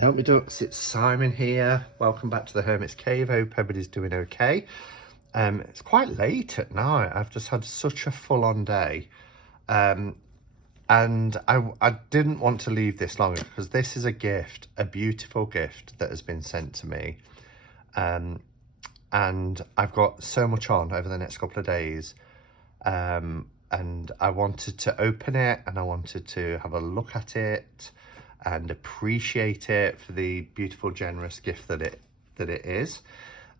Help me ducks, it's Simon here. Welcome back to the Hermit's Cave. Hope everybody's doing okay. It's quite late at night. I've just had such a full-on day. And I didn't want to leave this longer because this is a gift, a beautiful gift that has been sent to me. And I've got so much on over the next couple of days. And I wanted to open it and I wanted to have a look at it and appreciate it for the beautiful, generous gift that it is.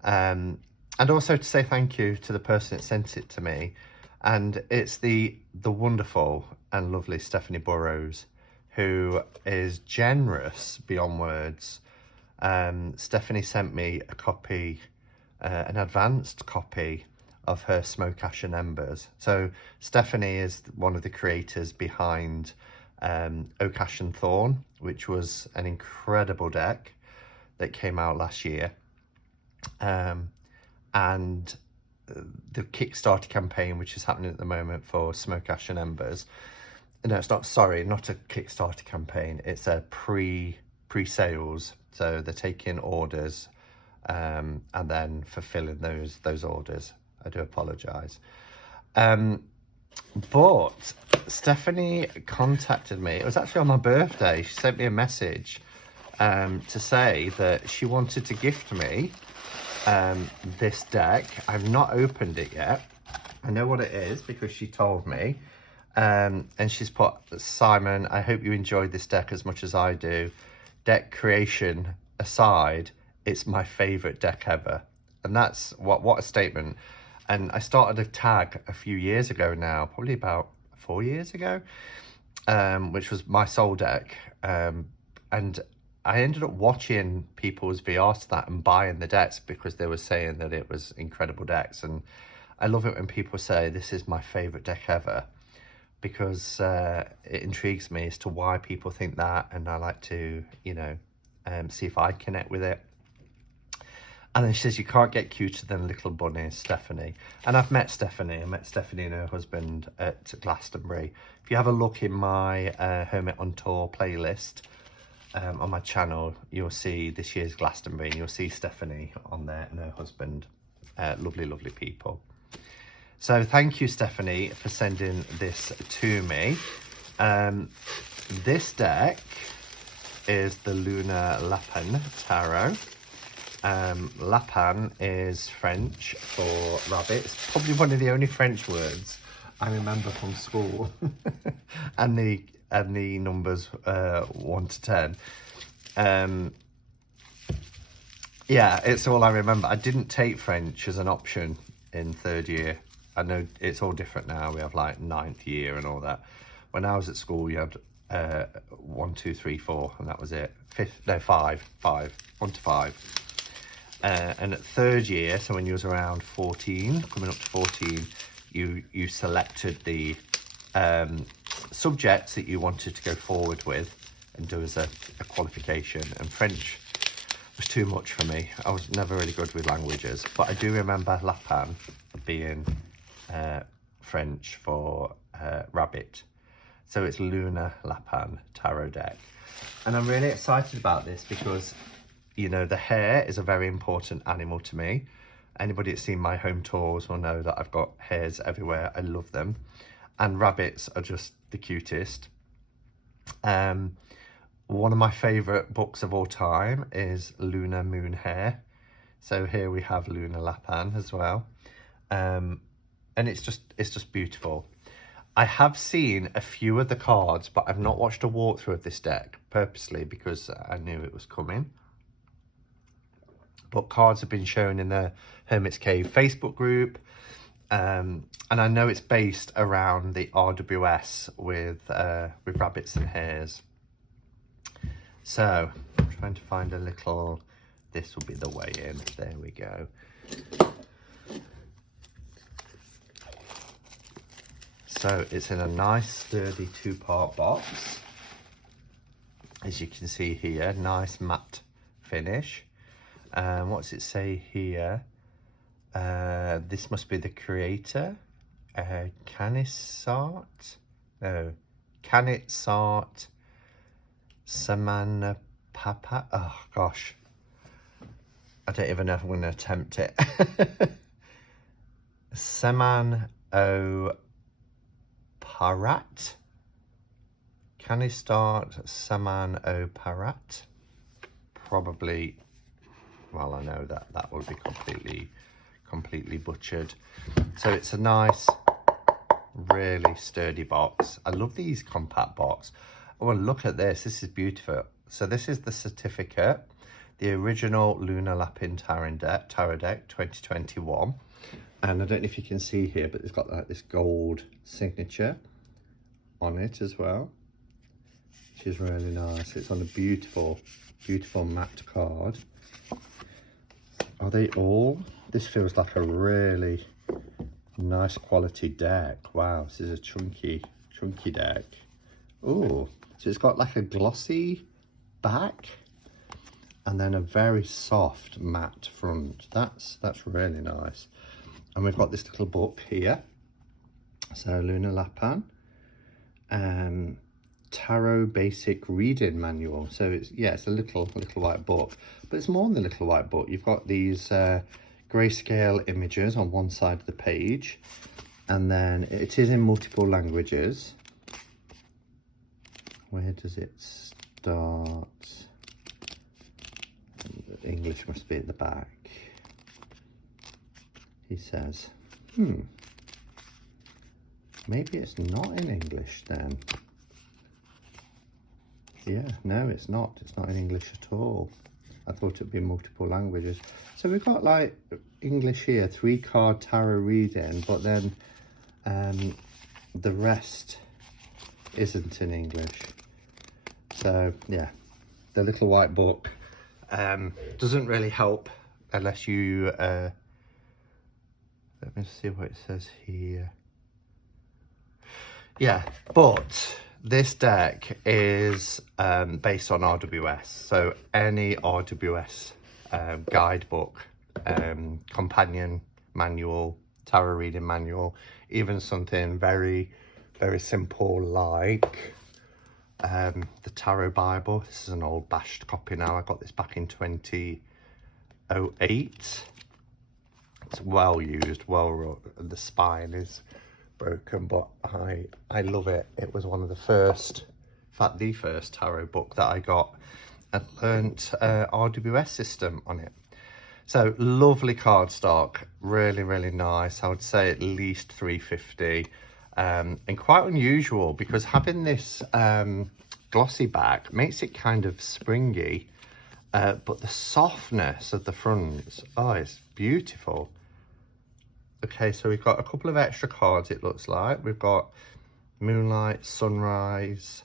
And also to say thank you to the person that sent it to me. And it's the wonderful and lovely Stephanie Burrows, who is generous beyond words. Stephanie sent me a copy, an advanced copy of her Smoke, Ash and Embers. So Stephanie is one of the creators behind Oak, Ash and Thorn, which was an incredible deck that came out last year. And the Kickstarter campaign, which is happening at the moment for Smoke, Ash and Embers. No, it's not, sorry, not a Kickstarter campaign. It's a pre-sales. So they're taking orders and then fulfilling those orders. I do apologise. But Stephanie contacted me. It was actually on my birthday. She sent me a message to say that she wanted to gift me this deck. I've not opened it yet. I know what it is because she told me. And she's put, Simon, I hope you enjoyed this deck as much as I do. Deck creation aside, it's my favourite deck ever. And that's what a statement. And I started a tag a few years ago now, probably about 4 years ago, which was my soul deck. And I ended up watching people's VRs to that and buying the decks because they were saying that it was incredible decks. And I love it when people say this is my favourite deck ever, because it intrigues me as to why people think that. And I like to, see if I connect with it. And then she says, you can't get cuter than little bunny, Stephanie. And I've met Stephanie. I met Stephanie and her husband at Glastonbury. If you have a look in my Hermit on Tour playlist on my channel, you'll see this year's Glastonbury. And you'll see Stephanie on there and her husband. Lovely, lovely people. So thank you, Stephanie, for sending this to me. This deck is the Lunar Lapin Tarot. Lapin is French for rabbit. It's probably one of the only French words I remember from school. and the numbers 1 to 10. Yeah, it's all I remember. I didn't take French as an option in 3rd year. I know it's all different now. We have like 9th year and all that. When I was at school, you had 1, 2, 3, 4, and that was it. 5, 1 to 5. And at 3rd year, so when you was around 14, coming up to 14, you selected the subjects that you wanted to go forward with and do as a qualification. And French was too much for me. I was never really good with languages, but I do remember Lapin being French for rabbit. So it's Lunar Lapin Tarot deck. And I'm really excited about this because the hare is a very important animal to me. Anybody that's seen my home tours will know that I've got hares everywhere. I love them. And rabbits are just the cutest. One of my favourite books of all time is Lunar Moon Hare. So here we have Lunar Lapin as well. And it's just beautiful. I have seen a few of the cards, but I've not watched a walkthrough of this deck purposely because I knew it was coming. But cards have been shown in the Hermit's Cave Facebook group. And I know it's based around the RWS with rabbits and hares. So I'm trying to find a little, this will be the way in. There we go. So it's in a nice sturdy 2-part box. As you can see here, nice matte finish. What's it say here? This must be the creator. Canitsart Samanapal Papa. Oh gosh, I don't even know if I'm going to attempt it. Seman o Parat. Can he start Seman o Parat? Probably. Well, I know that that will be completely butchered. So it's a nice, really sturdy box. I love these compact box. Oh, and look at this. This is beautiful. So this is the certificate, the original Lunar Lapin Tarot Deck 2021. And I don't know if you can see here, but it's got like this gold signature on it as well, which is really nice. It's on a beautiful matte card. Are they all? This feels like a really nice quality deck. Wow, this is a chunky deck. Oh, so it's got like a glossy back and then a very soft matte front. That's really nice. And we've got this little book here. So Lunar Lapin, Tarot Basic Reading Manual. So it's a little white book, but it's more than a little white book. You've got these grayscale images on one side of the page, and then it is in multiple languages. Where does it start? English must be at the back. He says, maybe it's not in English then. Yeah, no, it's not. It's not in English at all. I thought it'd be multiple languages. So we've got like English here, 3-card tarot reading, but then the rest isn't in English. So yeah, the little white book doesn't really help unless you let me see what it says here. Yeah, but this deck is based on RWS. So any RWS guidebook, companion manual, tarot reading manual, even something very simple like the Tarot Bible. This is an old bashed copy now. I got this back in 2008. It's well used, the spine is broken, but I love it. It was one of the first, in fact the first tarot book that I got and learnt RWS system on it. So lovely cardstock, really nice. I would say at least 350, and quite unusual because having this glossy back makes it kind of springy, but the softness of the fronts, oh, it's beautiful. Okay, so we've got a couple of extra cards, it looks like. We've got Moonlight, Sunrise,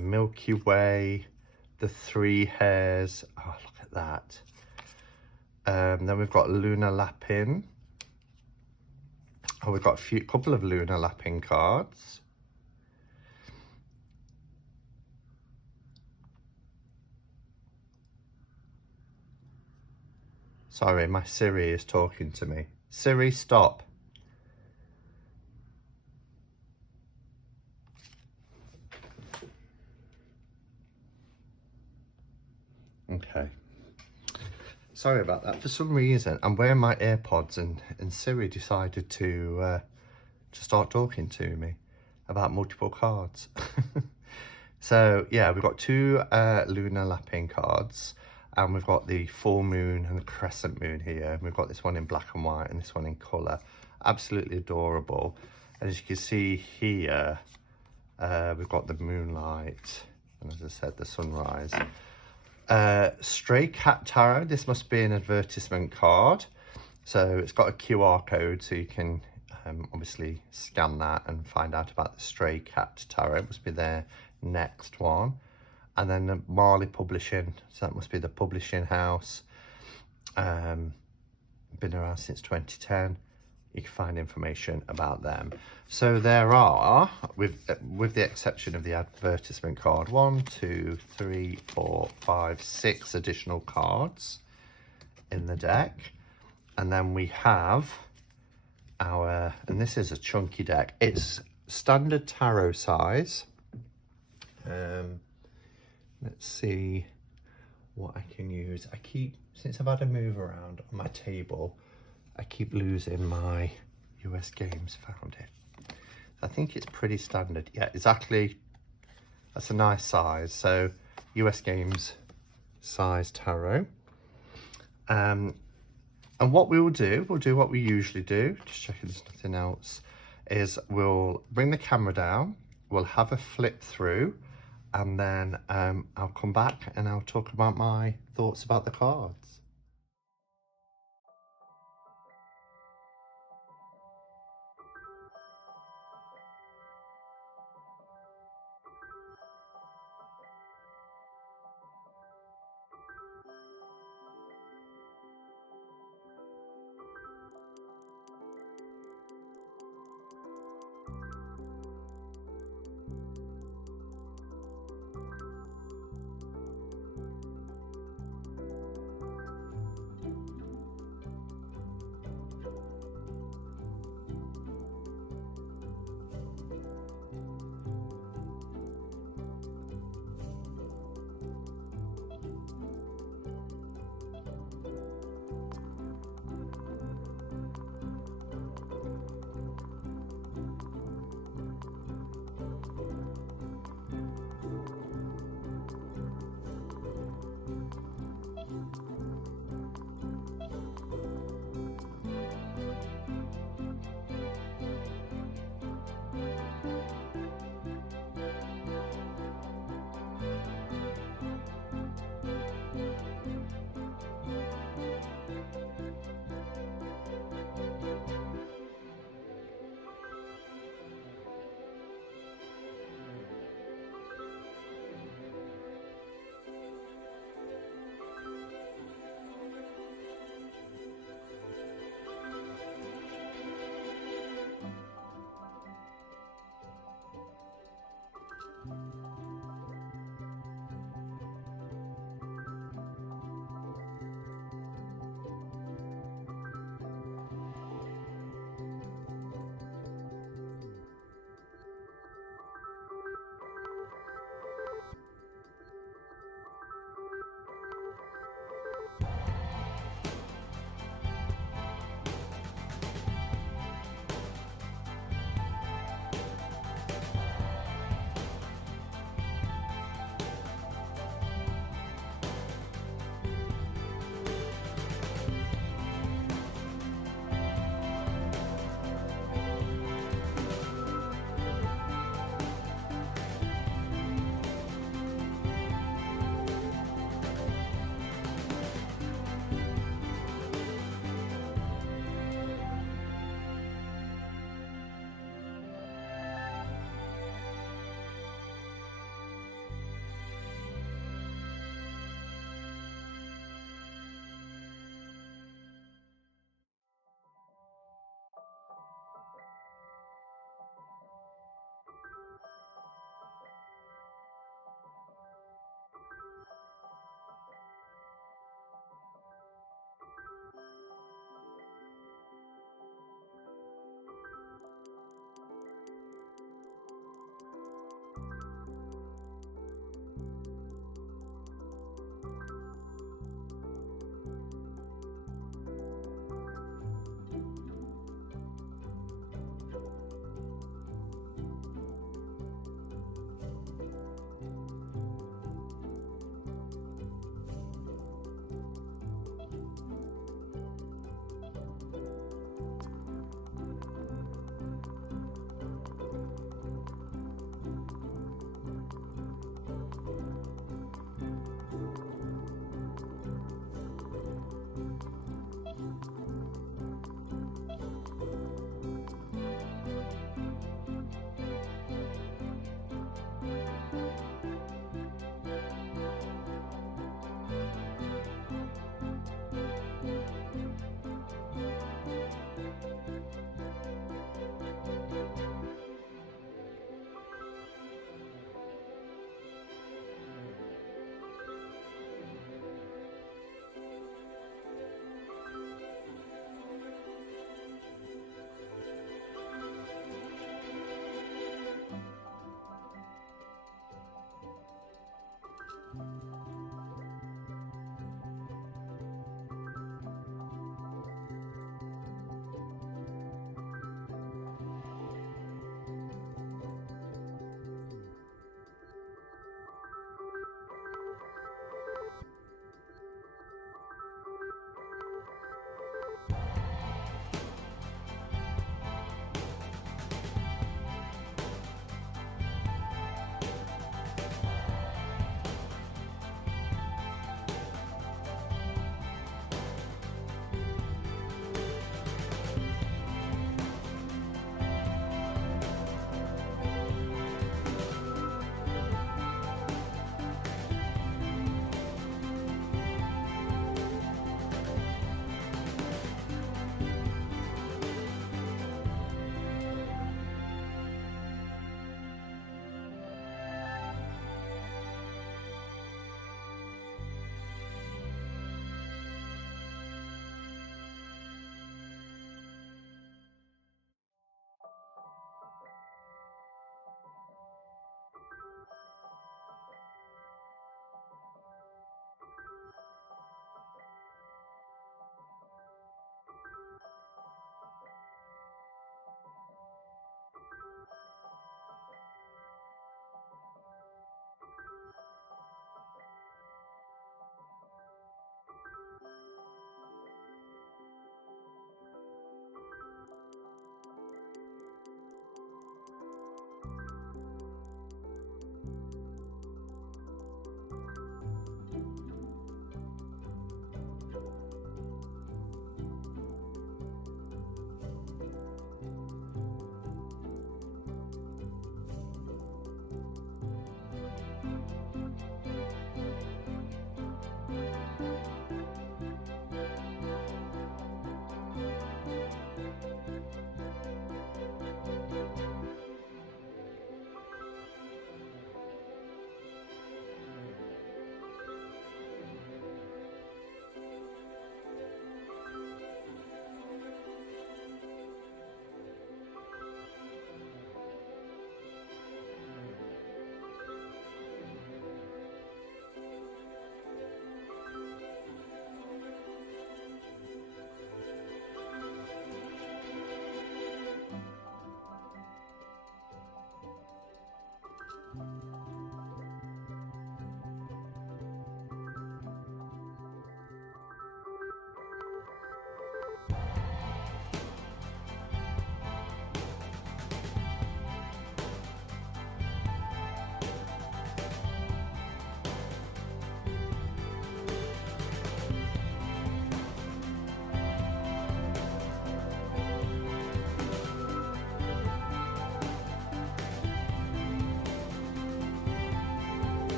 Milky Way, the 3 hairs. Oh, look at that. Then we've got Lunar Lapin. Oh, we've got a couple of Lunar Lapin cards. Sorry, my Siri is talking to me. Siri, stop. Okay. Sorry about that. For some reason, I'm wearing my AirPods and Siri decided to start talking to me about multiple cards. So, yeah, we've got 2 Lunar Lapin cards. And we've got the full moon and the crescent moon here. We've got this one in black and white and this one in colour. Absolutely adorable. And as you can see here, we've got the moonlight. And as I said, the sunrise. Stray Cat Tarot. This must be an advertisement card. So it's got a QR code so you can obviously scan that and find out about the Stray Cat Tarot. It must be their next one. And then the Marley Publishing, so that must be the publishing house. Been around since 2010. You can find information about them. So there are, with the exception of the advertisement card, 1, 2, 3, 4, 5, 6 additional cards in the deck. And then we have our, and this is a chunky deck. It's standard tarot size. Let's see, what I can use. Since I've had a move around on my table, I keep losing my US Games. Found it. I think it's pretty standard. Yeah, exactly. That's a nice size. So US Games size tarot. And what we will do, we'll do what we usually do, just checking there's nothing else, is we'll bring the camera down, we'll have a flip through, and then I'll come back and I'll talk about my thoughts about the cards.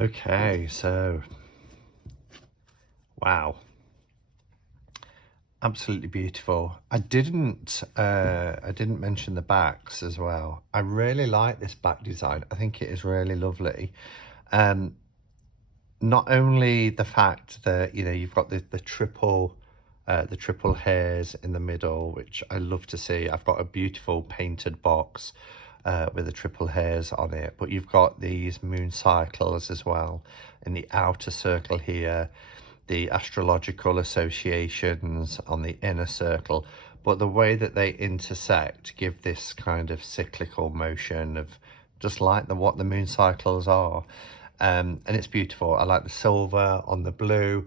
Okay, so wow, absolutely beautiful. I didn't mention the backs as well. I really like this back design. I think it is really lovely. Not only the fact that, you know, you've got the triple hairs in the middle, which I love to see. I've got a beautiful painted box with the triple hairs on it, but you've got these moon cycles as well in the outer circle here, the astrological associations on the inner circle, but the way that they intersect give this kind of cyclical motion of just like what the moon cycles are. And it's beautiful. I like the silver on the blue.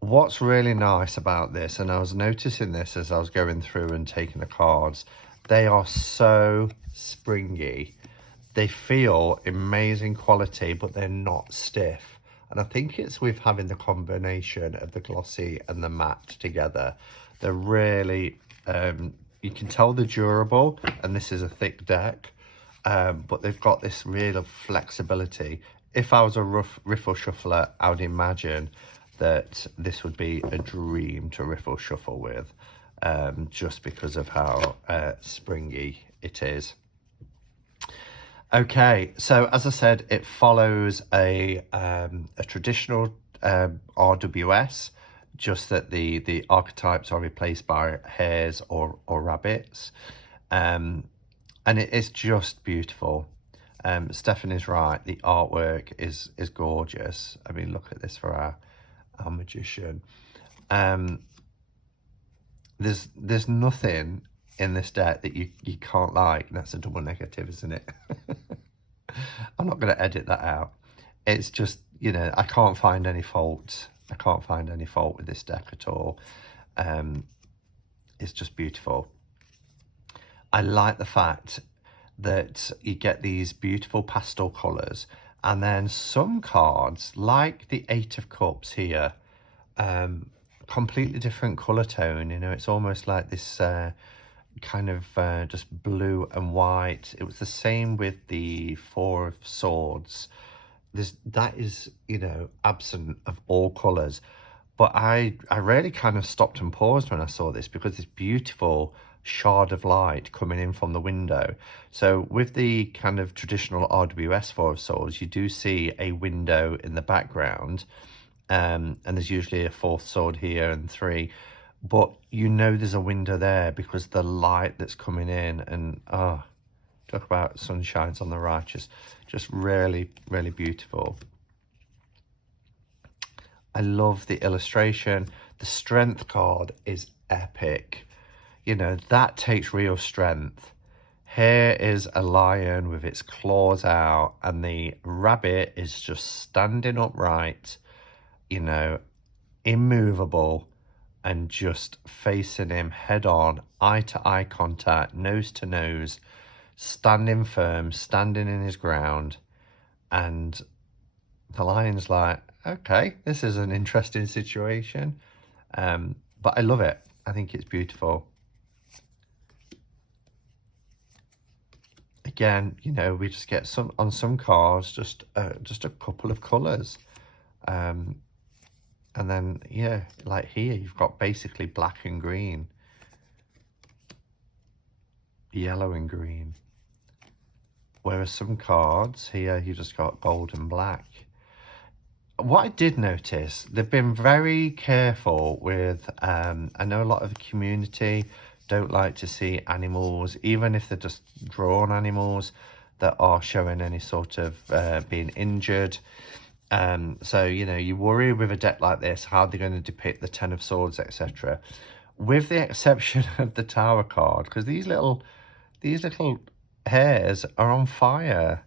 What's really nice about this, and I was noticing this as I was going through and taking the cards, they are so springy. They feel amazing quality, but they're not stiff. And I think it's with having the combination of the glossy and the matte together. They're really, you can tell they're durable, and this is a thick deck, but they've got this real flexibility. If I was a riffle shuffler, I would imagine that this would be a dream to riffle shuffle with, just because of how springy it is. Okay, so as I said, it follows a traditional RWS, just that the archetypes are replaced by hares or rabbits, and it is just beautiful. Stephanie's right, the artwork is gorgeous. I mean, look at this for our magician. There's nothing in this deck that you can't like, and that's a double negative, isn't it? I'm not going to edit that out. It's just, you know, I can't find any fault. I can't find any fault with this deck at all. It's just beautiful. I like the fact that you get these beautiful pastel colours, and then some cards, like the Eight of Cups here, completely different colour tone. You know, it's almost like this kind of just blue and white. It was the same with the Four of Swords. That is, you know, absent of all colours. But I really kind of stopped and paused when I saw this, because this beautiful shard of light coming in from the window. So with the kind of traditional RWS Four of Swords, you do see a window in the background, and there's usually a fourth sword here and three, but you know there's a window there because the light that's coming in, and talk about sunshines on the righteous, just really, really beautiful. I love the illustration. The strength card is epic. You know, that takes real strength. Here is a lion with its claws out, and the rabbit is just standing upright, you know, immovable, and just facing him head on, eye to eye contact, nose to nose, standing firm, standing in his ground. And the lion's like, okay, this is an interesting situation. But I love it. I think it's beautiful. Again, you know, we just get on some cards, just a couple of colours. And then, yeah, like here, you've got basically black and green, yellow and green. Whereas some cards here, you've just got gold and black. What I did notice, they've been very careful with, I know a lot of the community don't like to see animals, even if they're just drawn animals, that are showing any sort of being injured. So, you know, you worry with a deck like this, how they're going to depict the Ten of Swords, etc. With the exception of the Tower card, because these little hairs are on fire.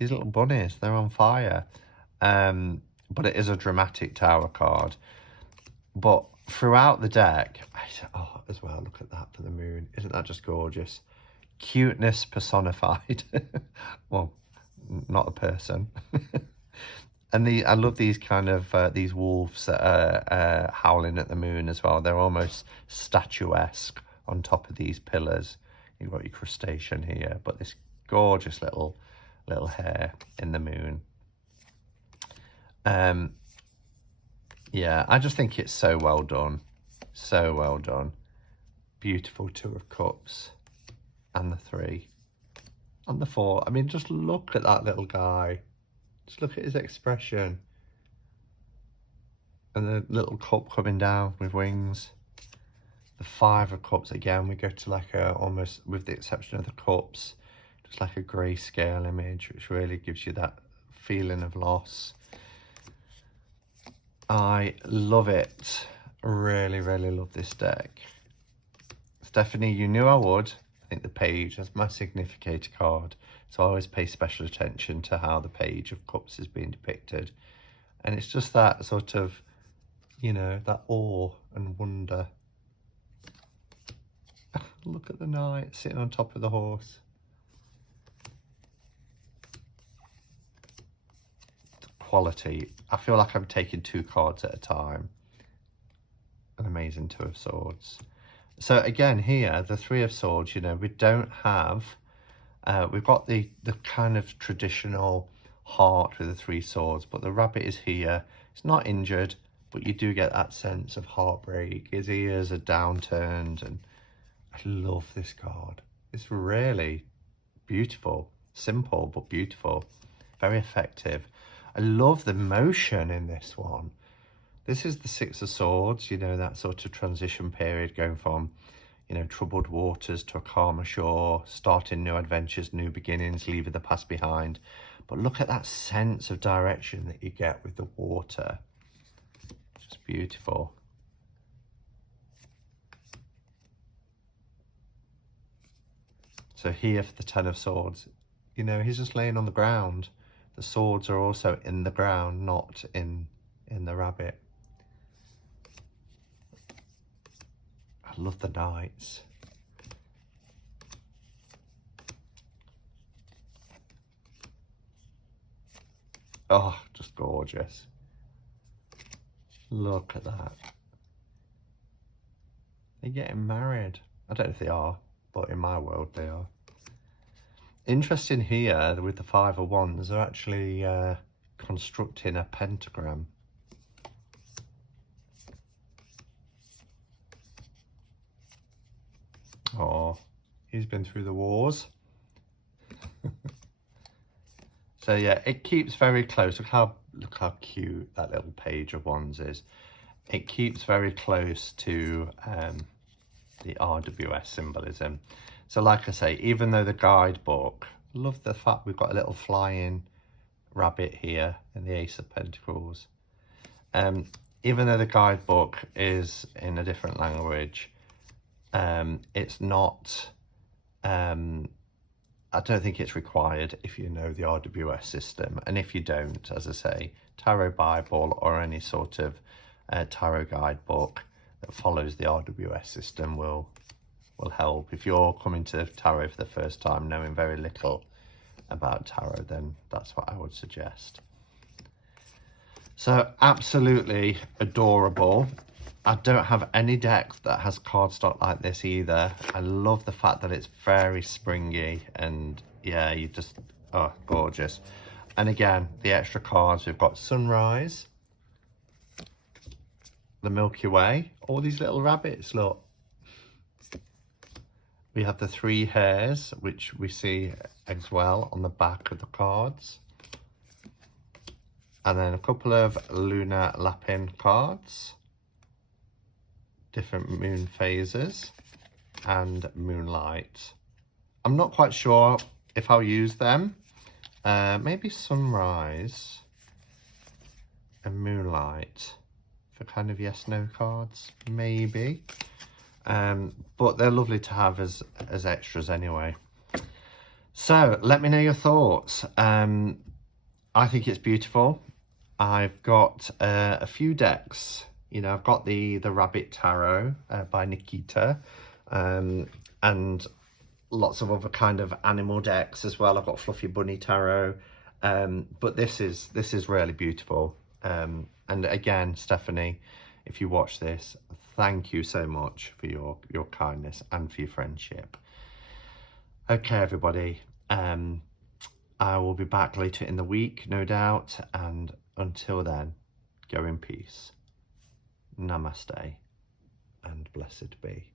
These little bunnies, they're on fire. But it is a dramatic Tower card. But throughout the deck, oh, as well, look at that for the moon. Isn't that just gorgeous? Cuteness personified. Well, not a person. And I love these kind of, these wolves that are howling at the moon as well. They're almost statuesque on top of these pillars. You've got your crustacean here, but this gorgeous little hair in the moon. Yeah, I just think it's so well done. So well done. Beautiful 2 of cups. And the 3. And the 4. I mean, just look at that little guy. Just look at his expression. And the little cup coming down with wings. The 5 of cups, again, we go to like a, almost, with the exception of the cups, just like a grayscale image, which really gives you that feeling of loss. I love it. Really, really love this deck. Stephanie, you knew I would. I think the page, that's my significator card. So I always pay special attention to how the page of cups is being depicted. And it's just that sort of, you know, that awe and wonder. Look at the knight sitting on top of the horse. The quality. I feel like I'm taking 2 cards at a time. An amazing 2 of swords. So again, here, the 3 of swords, you know, we don't have, we've got the kind of traditional heart with the 3 swords, but the rabbit is here. It's not injured, but you do get that sense of heartbreak. His ears are downturned, and I love this card. It's really beautiful. Simple, but beautiful. Very effective. I love the motion in this one. This is the 6 of swords, you know, that sort of transition period going from, you know, troubled waters to a calmer shore, starting new adventures, new beginnings, leaving the past behind. But look at that sense of direction that you get with the water. Just beautiful. So here for the 10 of swords, you know, he's just laying on the ground. The swords are also in the ground, not in the rabbit. I love the knights. Oh, just gorgeous. Look at that. They're getting married. I don't know if they are, but in my world they are. Interesting here with the 5 of wands, they're actually constructing a pentagram. Oh, he's been through the wars. So yeah, it keeps very close. Look how cute that little page of wands is. It keeps very close to the RWS symbolism. So like I say, even though the guidebook, I love the fact we've got a little flying rabbit here in the Ace of Pentacles. Even though the guidebook is in a different language, it's not, I don't think it's required if you know the RWS system. And if you don't, as I say, Tarot Bible or any sort of tarot guidebook that follows the RWS system will help. If you're coming to tarot for the first time, knowing very little about tarot, then that's what I would suggest. So absolutely adorable. I don't have any deck that has cardstock like this either. I love the fact that it's very springy, and yeah, you just, oh, gorgeous. And again, the extra cards, we've got Sunrise, the Milky Way, all these little rabbits, look. We have the 3 hares, which we see as well on the back of the cards. And then a couple of lunar Lapin cards, different moon phases, and moonlight. I'm not quite sure if I'll use them. Maybe Sunrise and Moonlight for kind of yes/no cards, maybe. But they're lovely to have as extras anyway. So let me know your thoughts. I think it's beautiful. I've got a few decks. You know, I've got the Rabbit Tarot by Nikita, and lots of other kind of animal decks as well. I've got Fluffy Bunny Tarot, but this is really beautiful. And again, Stephanie, if you watch this, thank you so much for your kindness and for your friendship. Okay, everybody, I will be back later in the week, no doubt, and until then, go in peace. Namaste and blessed be.